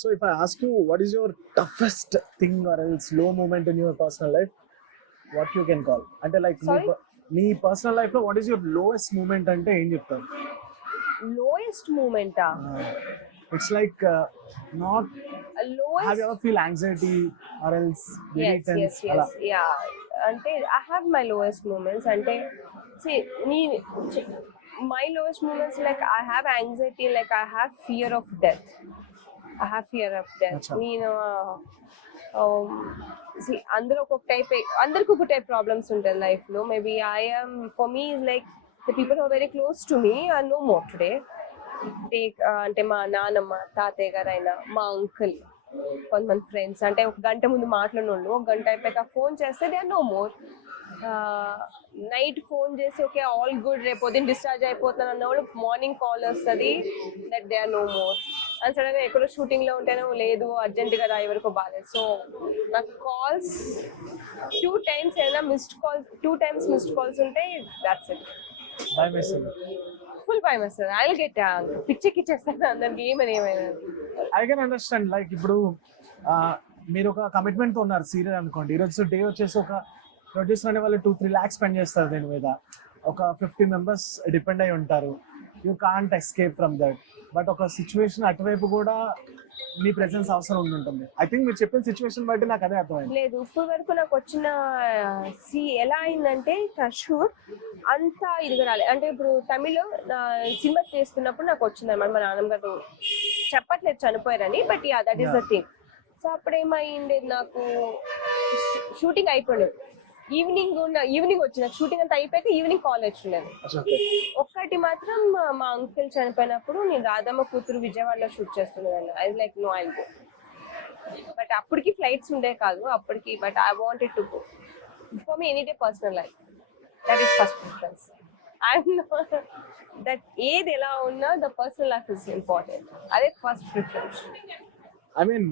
So if I ask you, what is your toughest thing or else low moment in your personal life, what you can call? అంటే like Sorry? మీ personal life లో what is your lowest moment అంటే ఏం చెప్తారు? Lowest moment. It's like not have Lowest. You ever feel anxiety or else very Yes, tense yes, అలా? yes. Yeah. అంటే I have my lowest moments. అంటే see, my lowest moments, like I have anxiety, like I have fear of death. I have fear of death. Acha. నేను అందరూ ఒక్కొక్క type, అందరికి ఒక type problems ఉంటాయి life లో. Maybe I'm, for me is like the people who are very close to me are no more today. అంటే మా నాన్నమ్మ, తాతయ్య గారు అయినా, మా అంకుల్, కొంతమంది ఫ్రెండ్స్, అంటే ఒక గంట ముందు మాట్లాడిన వాళ్ళు ఒక గంట అయిపోయాక ఫోన్ చేస్తే they are no more. Night phone చేసి ఓకే ఆల్ గుడ్, రేపు పొద్దున్న డిశ్చార్జ్ అయిపోతాను అన్నవాళ్ళు మార్నింగ్ కాల్ వస్తుంది that they are no more. And sudden గా ఎక్కడో షూటింగ్ లో ఉంటేనే లేదు అర్జెంట్ గా రా, ఎవరికో బాగాలేదు. సో నాకు కాల్స్ 2 times అయినా మిస్డ్ కాల్స్ ఉంటే దట్స్ ఇట్. భయం వేస్తుంది. ఫుల్ భయం వస్తుంది. ఐ విల్ గెట్ పిచ్చెక్కిచ్చేస్తాను అందరికి ఏమైనా. I can understand. లైక్ ఇప్పుడు మీరు ఒక కమిట్మెంట్ తో ఉన్నారు సీరియల్ అనుకోండి, ఈరోజు డే వచ్చేసి ఒక ప్రొడ్యూసర్ అనే వాళ్ళు 2-3 lakhs స్పెండ్ చేస్తారు దీని మీద, ఒక 50 members డిపెండ్ అయి ఉంటారు. You can't escape from that. But ఒక సిచ్యువేషన్ అటువైపు కూడా మీ ప్రెసెన్స్ అవసరం ఉంటుంది. ఐ థింక్ మీరు చెప్పిన సిచ్యువేషన్ బట్టి నాకు అదే అర్థమైంది. లేదు, ఇప్పుడు వరకు నాకు వచ్చిన ఎలా అయిందంటే షూర్ అంతా ఇదిగా రాలేదు. అంటే ఇప్పుడు తమిళ్లో సినిమా చేస్తున్నప్పుడు నాకు వచ్చింది అనమాట. మా నాన్నమ్మ గారు చెప్పట్లేదు చనిపోయారని, but yeah that is the thing. So అప్పుడు ఏమైండేది, నాకు షూటింగ్ అయిపోయింది. ఈవినింగ్ వచ్చిన షూటింగ్ అంతా అయిపోయాక ఈవినింగ్ కాల్ వచ్చిండేది. ఒక్కటి మాత్రం మా అంకుల్ చనిపోయినప్పుడు నేను రాధమ్మ కూతురు విజయవాడలో షూట్ చేస్తున్నాను. I like no I go. But అప్పటికి ఫ్లైట్స్ ఉండే కాదు అప్పటికి, but I wanted to go. For me any day personal life that is first preference. I'm not that ఏది ఎలా ఉన్నా the personal life is important. అదే first preference. I mean